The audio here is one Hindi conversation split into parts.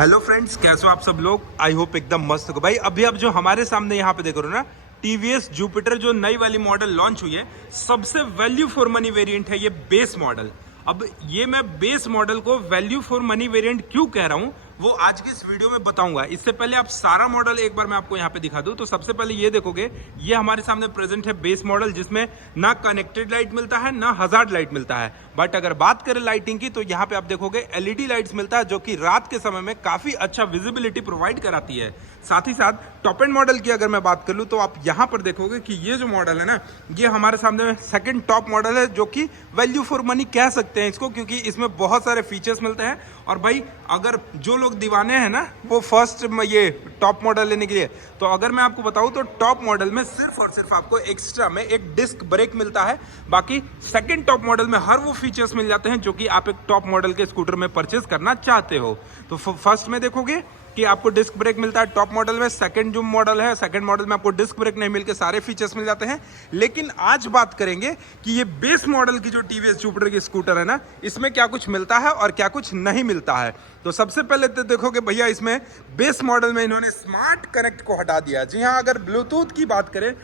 हेलो फ्रेंड्स, कैसे हो आप सब लोग। आई होप एकदम मस्त हो भाई। अभी अब जो हमारे सामने यहाँ पे देख रहे हो ना, टीवीएस जुपिटर जो नई वाली मॉडल लॉन्च हुई है, सबसे वैल्यू फॉर मनी वेरिएंट है ये बेस मॉडल। अब ये मैं बेस मॉडल को वैल्यू फॉर मनी वेरिएंट क्यों कह रहा हूँ वो आज की इस वीडियो में बताऊंगा। इससे पहले आप सारा मॉडल एक बार मैं आपको यहाँ पे दिखा दूं। तो सबसे पहले ये देखोगे, ये हमारे सामने प्रेजेंट है बेस मॉडल, जिसमें ना कनेक्टेड लाइट मिलता है ना हजार्ड लाइट मिलता है। बट अगर बात करें लाइटिंग की तो यहाँ पे आप देखोगे एलईडी लाइट्स मिलता है, जो कि रात के समय में काफी अच्छा विजिबिलिटी प्रोवाइड कराती है। साथ ही साथ टॉप एंड मॉडल की अगर मैं बात कर लूँ तो आप यहाँ पर देखोगे कि ये जो मॉडल है ना, ये हमारे सामने सेकंड टॉप मॉडल है, जो कि वैल्यू फॉर मनी कह सकते हैं इसको, क्योंकि इसमें बहुत सारे फीचर्स मिलते हैं। और भाई अगर जो लोग दीवाने हैं ना वो फर्स्ट ये टॉप मॉडल लेने के लिए, तो अगर मैं आपको बताऊं तो टॉप मॉडल में सिर्फ और सिर्फ आपको एक्स्ट्रा में एक डिस्क ब्रेक मिलता है। बाकी सेकंड टॉप मॉडल में हर वो फीचर्स मिल जाते हैं जो कि आप एक टॉप मॉडल के स्कूटर में परचेज करना चाहते हो। तो फर्स्ट में देखोगे कि आपको डिस्क ब्रेक मिलता है टॉप मॉडल में। सेकंड जो मॉडल है, सेकंड मॉडल में आपको डिस्क ब्रेक नहीं मिलकर सारे फीचर्स मिल जाते हैं। लेकिन आज बात करेंगे कि ये बेस मॉडल की जो टीवीएस जुपिटर की स्कूटर है ना, इसमें क्या कुछ मिलता है और क्या कुछ नहीं मिलता है। तो सबसे पहले तो देखोगे भैया, इसमें बेस मॉडल में इन्होंने स्मार्ट कनेक्ट को हटा दिया। जी हाँ, अगर ब्लूटूथ की बात करें,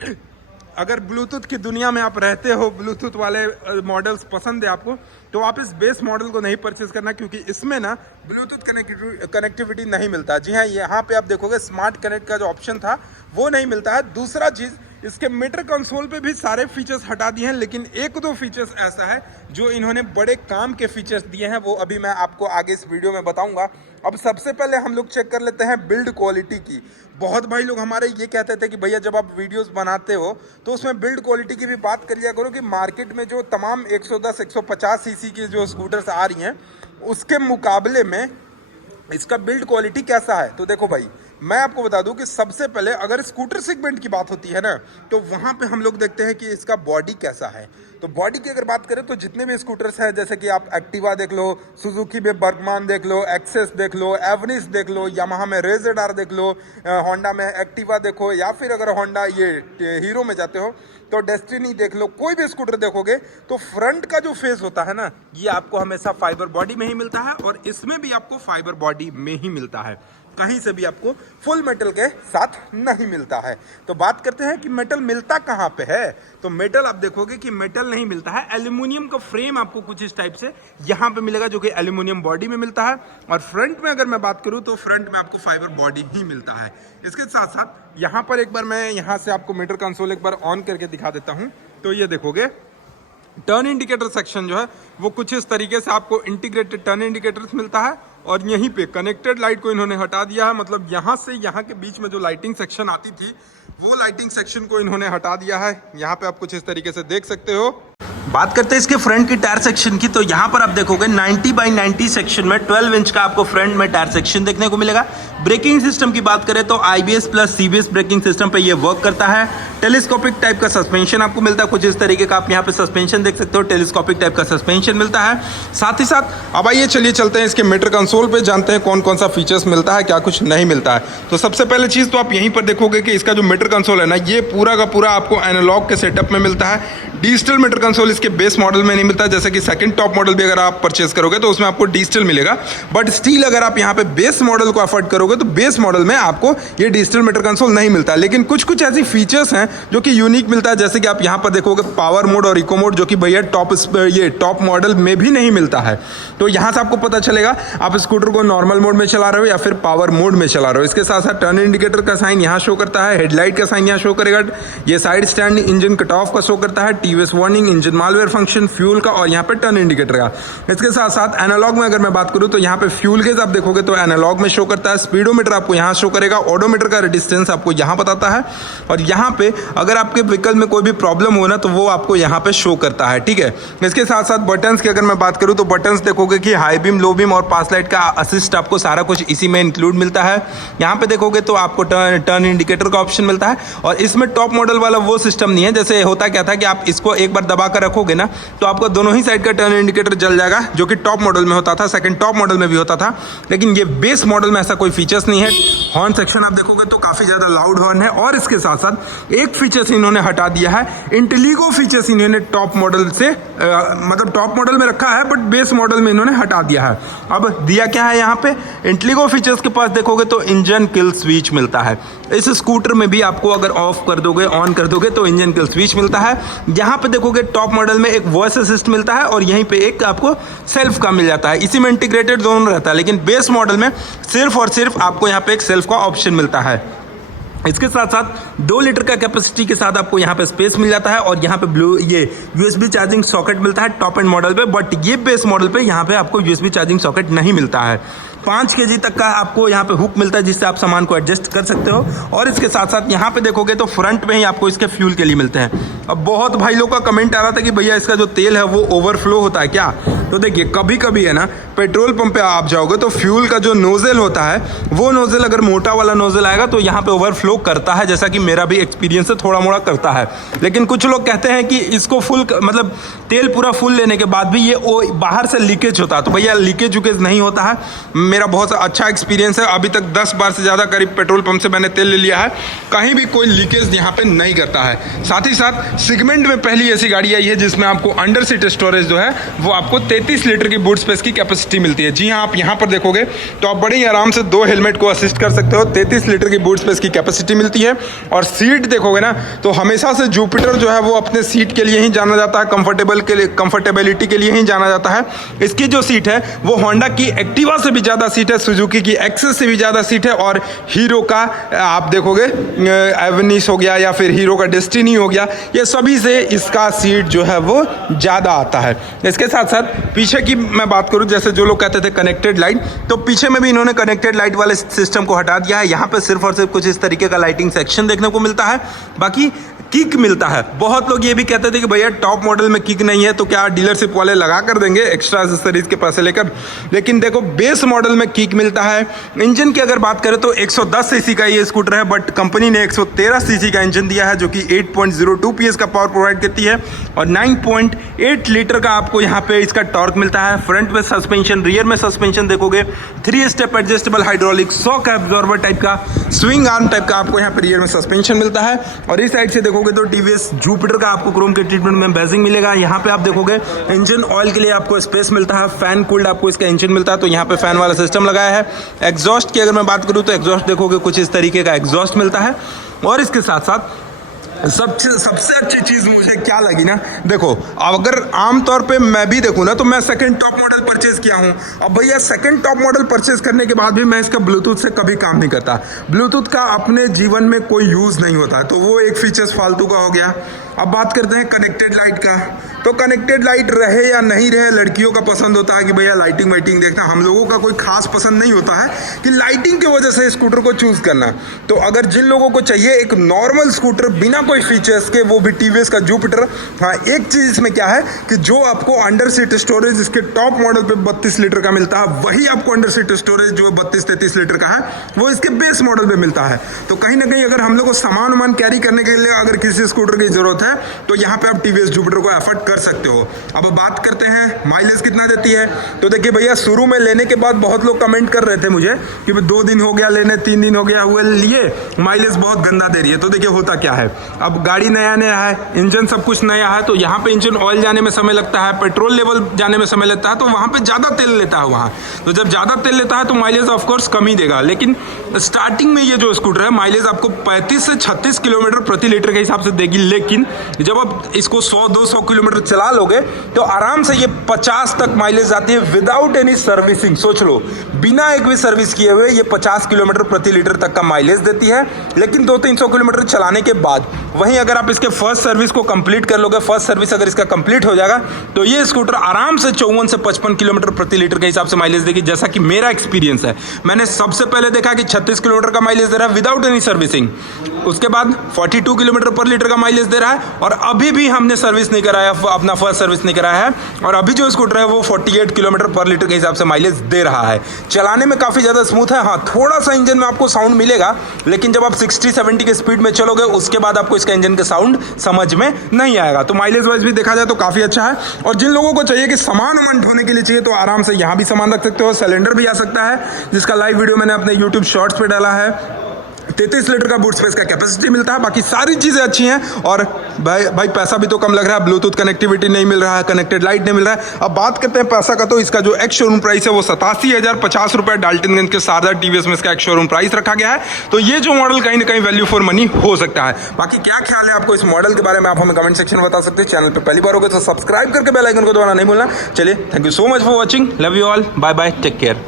अगर ब्लूटूथ की दुनिया में आप रहते हो, ब्लूटूथ वाले मॉडल्स पसंद है आपको, तो आप इस बेस मॉडल को नहीं परचेज करना, क्योंकि इसमें ना ब्लूटूथ कनेक्टिविटी नहीं मिलता। जी हाँ, यहाँ पे आप देखोगे स्मार्ट कनेक्ट का जो ऑप्शन था वो नहीं मिलता है। दूसरा चीज़, इसके मीटर कंसोल पे भी सारे फीचर्स हटा दिए हैं, लेकिन एक दो फीचर्स ऐसा है जो इन्होंने बड़े काम के फीचर्स दिए हैं, वो अभी मैं आपको आगे इस वीडियो में बताऊंगा। अब सबसे पहले हम लोग चेक कर लेते हैं बिल्ड क्वालिटी की। बहुत भाई लोग हमारे ये कहते थे कि भैया जब आप वीडियोस बनाते हो तो उसमें बिल्ड क्वालिटी की भी बात कर लिया करो, कि मार्केट में जो तमाम 110 150 सीसी की जो स्कूटर्स आ रही हैं उसके मुकाबले में इसका बिल्ड क्वालिटी कैसा है। तो देखो भाई, मैं आपको बता दूं कि सबसे पहले अगर स्कूटर सेगमेंट की बात होती है ना, तो वहां पे हम लोग देखते हैं कि इसका बॉडी कैसा है। तो बॉडी की अगर बात करें तो जितने भी स्कूटर्स हैं, जैसे कि आप एक्टिवा देख लो, सुजुकी में बर्गमान देख लो, एक्सेस देख लो, एवनिस देख लो, यामाहा में रेज़र देख लो, होंडा में एक्टिवा देखो, या फिर अगर होंडा ये हीरो में जाते हो तो डेस्टिनी देख लो, कोई भी स्कूटर देखोगे तो फ्रंट का जो फेस होता है ना, ये आपको हमेशा फाइबर बॉडी में ही मिलता है, और इसमें भी आपको फाइबर बॉडी में ही मिलता है। कहीं से भी आपको फुल मेटल के साथ नहीं मिलता है। तो बात करते हैं कि मेटल मिलता कहाँ पे है। तो मेटल आप देखोगे कि मेटल नहीं मिलता है, एल्यूमिनियम का फ्रेम आपको कुछ इस टाइप से यहाँ पे मिलेगा, जो कि एल्यूमिनियम बॉडी में मिलता है। और फ्रंट में अगर मैं बात करूँ तो फ्रंट में आपको फाइबर बॉडी ही मिलता है। इसके साथ साथ यहाँ पर एक बार मैं यहाँ से आपको मीटर कंसोल एक बार ऑन करके दिखा देता हूँ। तो ये देखोगे टर्न इंडिकेटर सेक्शन जो है वो कुछ इस तरीके से आपको इंटीग्रेटेड टर्न इंडिकेटर्स मिलता है, और यहीं पे कनेक्टेड लाइट को इन्होंने हटा दिया है। मतलब यहाँ से यहाँ के बीच में जो लाइटिंग सेक्शन आती थी वो लाइटिंग सेक्शन को इन्होंने हटा दिया है। यहाँ पे आप कुछ इस तरीके से देख सकते हो। बात करते हैं इसके फ्रंट की टायर सेक्शन की, तो यहाँ पर आप देखोगे 90 बाई 90 सेक्शन में 12 इंच का आपको फ्रंट में टायर सेक्शन देखने को मिलेगा। ब्रेकिंग सिस्टम की बात करें तो IBS plus CBS braking system पे ये वर्क करता है। टेलीस्कोपिक टाइप का सस्पेंशन आपको मिलता है, कुछ इस तरीके का आप यहाँ पे सस्पेंशन देख सकते हो, टेलीस्कोपिक टाइप का सस्पेंशन मिलता है। साथ ही साथ अब आइए चलिए चलते हैं इसके मीटर कंसोल पे, जानते हैं कौन कौन सा फीचर्स मिलता है, क्या कुछ नहीं मिलता है। तो सबसे पहले चीज़ तो आप यहीं पर देखोगे कि इसका जो मीटर कंसोल है ना, ये पूरा का पूरा आपको एनालॉग के सेटअप में मिलता है। डिजिटल मीटर कंसोल इसके बेस मॉडल में नहीं मिलता, जैसे कि सेकंड टॉप मॉडल भी अगर आप परचेज करोगे तो उसमें आपको डिजिटल मिलेगा। बट स्टिल अगर आप यहाँ पे बेस मॉडल को अफोर्ड करोगे तो बेस मॉडल में आपको ये डिजिटल मीटर कंसोल नहीं मिलता। लेकिन कुछ कुछ ऐसी फीचर्स हैं जो कि यूनिक मिलता है, जैसे कि आप यहाँ पर देखोगे पावर मोड और इको मोड, जो कि भैया टॉप मॉडल में भी नहीं मिलता है। तो यहाँ से आपको पता चलेगा आप स्कूटर को नॉर्मल मोड में चला रहे हो या फिर पावर मोड में चला रहे हो। इसके साथ साथ टर्न इंडिकेटर का साइन यहाँ शो करता है, हेडलाइट का साइन यहाँ शो करेगा, ये side stand engine cut off का शो करता है, TVS warning, engine malware function, fuel का, और यहाँ पे टर्न इंडिकेटर का। इसके साथ साथ एनालॉग में अगर मैं बात करूँ तो यहाँ पे फ्यूल गेज आप देखोगे तो एनालॉग में शो करता है, स्पीडोमीटर आपको यहाँ शो करेगा, ओडोमीटर का रेजिस्टेंस आपको यहाँ बताता है, और यहाँ पे अगर आपके व्हीकल में कोई भी प्रॉब्लम हो ना तो वो आपको यहाँ पे शो करता है। ठीक है, इसके साथ साथ बटन्स की अगर मैं बात करूँ तो बटन्स देखोगे कि हाई बीम, लो बीम और पास लाइट का असिस्ट आपको सारा कुछ इसी में इंक्लूड मिलता है। यहाँ पे देखोगे तो आपको टर्न इंडिकेटर का ऑप्शन मिलता है, और इसमें टॉप मॉडल वाला वो सिस्टम नहीं है। जैसे होता क्या था कि आप इसको इसको एक बार दबा कर रखोगे ना तो आपको दोनों ही साइड का टर्न इंडिकेटर जल जाएगा, जो कि टॉप मॉडल में होता था, सेकंड टॉप मॉडल में भी होता था। लेकिन ये बेस मॉडल में ऐसा कोई फीचर्स नहीं है। हॉर्न सेक्शन आप देखोगे तो काफ़ी ज़्यादा लाउड हॉर्न है, और इसके साथ साथ एक फीचर्स इन्होंने हटा दिया है, इंटेलिगो फीचर्स इन्होंने टॉप मॉडल से मतलब टॉप मॉडल में रखा है बट बेस मॉडल में इन्होंने हटा दिया है। अब दिया क्या है यहाँ पे, इंटेलिगो फीचर्स के पास देखोगे तो इंजन किल स्विच मिलता है। इस स्कूटर में भी आपको अगर ऑफ कर दोगे ऑन कर दोगे तो इंजन किल स्विच मिलता है। यहाँ पे देखोगे टॉप मॉडल में एक वॉइस असिस्ट मिलता है और यहीं पे एक आपको सेल्फ का मिल जाता है। इसी में इंटीग्रेटेड दोनों रहता है, लेकिन बेस मॉडल में सिर्फ और सिर्फ आपको यहाँ पे एक सेल्फ का ऑप्शन मिलता है। इसके साथ साथ 2 लीटर का कैपेसिटी के साथ आपको यहाँ पे स्पेस मिल जाता है, और यहाँ पे ये यूएसबी चार्जिंग सॉकेट मिलता है टॉप एंड मॉडल पे, बट ये बेस मॉडल पे यहाँ पे आपको यूएसबी चार्जिंग सॉकेट नहीं मिलता है। 5 kg तक का आपको यहाँ पे हुक मिलता है जिससे आप सामान को एडजस्ट कर सकते हो। और इसके साथ साथ यहाँ पे देखोगे तो फ्रंट में ही आपको इसके फ्यूल के लिए मिलते हैं। अब बहुत भाई लोग का कमेंट आ रहा था कि भैया इसका जो तेल है वो ओवरफ्लो होता है क्या, तो देखिए कभी कभी है ना पेट्रोल पंप पे आप जाओगे तो फ्यूल का जो नोजल होता है वो नोजल अगर मोटा वाला नोजल आएगा तो यहाँ पे ओवरफ्लो करता है, जैसा कि मेरा भी एक्सपीरियंस है, थोड़ा मोड़ा करता है। लेकिन कुछ लोग कहते हैं कि इसको फुल मतलब तेल पूरा फुल लेने के बाद भी ये बाहर से लीकेज होता है, तो भैया लीकेज उकेज नहीं होता है। मेरा बहुत अच्छा एक्सपीरियंस है, अभी तक 10 बार से ज़्यादा करीब पेट्रोल पंप से मैंने तेल ले लिया है, कहीं भी कोई लीकेज यहाँ पे नहीं करता है। साथ ही साथ सेगमेंट में पहली ऐसी गाड़ी आई है जिसमें आपको अंडर सीट स्टोरेज जो है वो आपको 33 लीटर की बूट स्पेस की कैपेसिटी मिलती है। जी हाँ, आप यहाँ पर देखोगे तो आप बड़े ही आराम से 2 हेलमेट को असिस्ट कर सकते हो। 33 लीटर की बूट स्पेस की कैपेसिटी मिलती है। और सीट देखोगे ना तो हमेशा से जुपिटर जो है वो अपने सीट के लिए ही जाना जाता है, कंफर्टेबिलिटी के लिए ही जाना जाता है। इसकी जो सीट है वो होंडा की एक्टिवा से भी ज़्यादा सीट है, सुजुकी की एक्सेस से भी ज़्यादा सीट है, और हीरो का आप देखोगे एवनिस हो गया या फिर हीरो का डेस्टिनी हो गया, ये सभी से इसका सीट जो है वो ज़्यादा आता है। इसके साथ साथ पीछे की मैं बात करूं, जैसे जो लोग कहते थे कनेक्टेड लाइट, तो पीछे में भी इन्होंने कनेक्टेड लाइट वाले सिस्टम को हटा दिया है। यहाँ पे सिर्फ और सिर्फ कुछ इस तरीके का लाइटिंग सेक्शन देखने को मिलता है, बाकी किक मिलता है। बहुत लोग ये भी कहते थे कि भैया टॉप मॉडल में किक नहीं है तो क्या डीलरशिप वाले लगा कर देंगे एक्स्ट्रा एक्सेसरीज के पैसे लेकर, लेकिन देखो बेस मॉडल में किक मिलता है। इंजन की अगर बात करें तो 110 सीसी का ये स्कूटर है, बट कंपनी ने 113 सीसी का इंजन दिया है जो कि 8.02 PS का पावर प्रोवाइड करती है, और 9.8 लीटर का आपको यहाँ पे इसका टॉर्क मिलता है। फ्रंट में सस्पेंशन, रियर में सस्पेंशन देखोगे 3 step adjustable hydraulic shock absorber type का, स्विंग आर्म टाइप का आपको यहाँ पे रियर में सस्पेंशन मिलता है। और इस साइड से देखोगे तो टीवीएस जुपिटर का आपको क्रोम के ट्रीटमेंट में बैजिंग मिलेगा। यहाँ पे आप देखोगे इंजन ऑयल के लिए आपको स्पेस मिलता है, फैन कूल्ड आपको इसका इंजन मिलता है, तो यहाँ पे फैन वाला सिस्टम लगाया है। एग्जॉस्ट की अगर मैं बात करूँ तो एग्जॉस्ट देखोगे कुछ इस तरीके का एग्जॉस्ट मिलता है। और इसके साथ साथ सबसे अच्छी चीज़ मुझे क्या लगी ना, देखो अगर आमतौर पे मैं भी देखूँ ना तो मैं सेकंड टॉप मॉडल परचेज किया हूँ। अब भैया सेकंड टॉप मॉडल परचेज करने के बाद भी मैं इसका ब्लूटूथ से कभी काम नहीं करता। ब्लूटूथ का अपने जीवन में कोई यूज़ नहीं होता, तो वो एक फीचर्स फालतू का हो गया। अब बात करते हैं कनेक्टेड लाइट का, तो कनेक्टेड लाइट रहे या नहीं रहे, लड़कियों का पसंद होता है कि भैया लाइटिंग वाइटिंग देखना, हम लोगों का कोई खास पसंद नहीं होता है कि लाइटिंग की वजह से स्कूटर को चूज करना। तो अगर जिन लोगों को चाहिए एक नॉर्मल स्कूटर बिना कोई फीचर्स के, वो भी टीवीएस का जुपिटर, हाँ एक चीज इसमें क्या है कि जो आपको अंडर सीट स्टोरेज इसके टॉप मॉडल पे 32 लीटर का मिलता है, वही आपको अंडर सीट स्टोरेज जो 32-33 लीटर का है वो इसके बेस मॉडल पे मिलता है। तो कहीं ना कहीं अगर हम लोग को सामान कैरी करने के लिए अगर किसी स्कूटर की जरूरत है तो यहाँ पे आप टीवीएस जुपिटर को एफर्ट कर सकते हो। अब बात करते हैं माइलेज कितना देती है, तो देखिए भैया शुरू में लेने के बाद बहुत लोग कमेंट कर रहे थे मुझे कि 2 दिन हो गया लेने, 3 दिन हो गया हुए लिए, माइलेज बहुत गंदा दे रही है। तो देखिए होता क्या है, अब गाड़ी नया है, इंजन सब कुछ नया है, तो यहाँ पे इंजन ऑयल जाने में समय लगता है, पेट्रोल लेवल जाने में समय लगता है, तो वहाँ पे ज़्यादा तेल लेता है वहाँ। तो जब ज़्यादा तेल लेता है तो माइलेज ऑफकोर्स कम ही देगा। लेकिन स्टार्टिंग में ये जो स्कूटर है माइलेज आपको 35 से 36 किलोमीटर प्रति लीटर के हिसाब से देगी, लेकिन जब आप इसको 100-200 किलोमीटर चला लोगे तो आराम से ये 50 तक माइलेज आती है विदाउट एनी सर्विसिंग। सोच लो, बिना एक भी सर्विस किए हुए ये 50 किलोमीटर प्रति लीटर तक का माइलेज देती है, लेकिन 200-300 किलोमीटर चलाने के बाद। वहीं अगर आप इसके फर्स्ट सर्विस को कंप्लीट कर लोगे, फर्स्ट सर्विस अगर इसका कंप्लीट हो जाएगा तो ये स्कूटर आराम से 54 से 55 किलोमीटर प्रति लीटर के हिसाब से माइलेज देगी, जैसा कि मेरा एक्सपीरियंस है। मैंने सबसे पहले देखा कि 36 किलोमीटर का माइलेज दे रहा है विदाउट एनी सर्विसिंग, उसके बाद 42 किलोमीटर पर लीटर का माइलेज दे रहा है, और अभी भी हमने सर्विस नहीं कराया, अपना फर्स्ट सर्विस नहीं कराया है और अभी जो स्कूटर है वो 48 किलोमीटर पर लीटर के हिसाब से माइलेज दे रहा है। चलाने में काफ़ी ज़्यादा स्मूथ है। हाँ, थोड़ा सा इंजन में आपको साउंड मिलेगा, लेकिन जब आप 60-70 के स्पीड में चलोगे उसके बाद आपको इसका इंजन का साउंड समझ में नहीं आएगा। तो माइलेज वाइज भी देखा जाए तो काफ़ी अच्छा है। और जिन लोगों को चाहिए कि सामान वामान ढोने के लिए चाहिए तो आराम से यहाँ भी सामान रख सकते हो। सिलेंडर भी आ सकता है, जिसका लाइव वीडियो मैंने अपने यूट्यूब शॉर्ट्स पे डाला है। 33 लीटर का बूट स्पेस का कैपेसिटी मिलता है। बाकी सारी चीज़ें अच्छी हैं। और भाई पैसा भी तो कम लग रहा है। ब्लूटूथ कनेक्टिविटी नहीं मिल रहा है, कनेक्टेड लाइट नहीं मिल रहा है। अब बात करते हैं पैसा का, तो इसका जो एक्स शोरूम प्राइस है वो 87,050 रुपये डाल्टनगंज के शारदा टीवीएस में इसका एक्स शोरूम प्राइस रखा गया है। तो ये जो मॉडल कहीं ना कहीं वैल्यू फॉर मनी हो सकता है। बाकी क्या ख्याल है आपको इस मॉडल के बारे में, आप हमें कमेंट सेक्शन में बता सकते हैं। चैनल पर पहली बार होगा तो सब्सक्राइब करके बेल आइकन को दबाना नहीं भूलना। चलिए, thank you so much for watching. Love you all, bye bye, take care.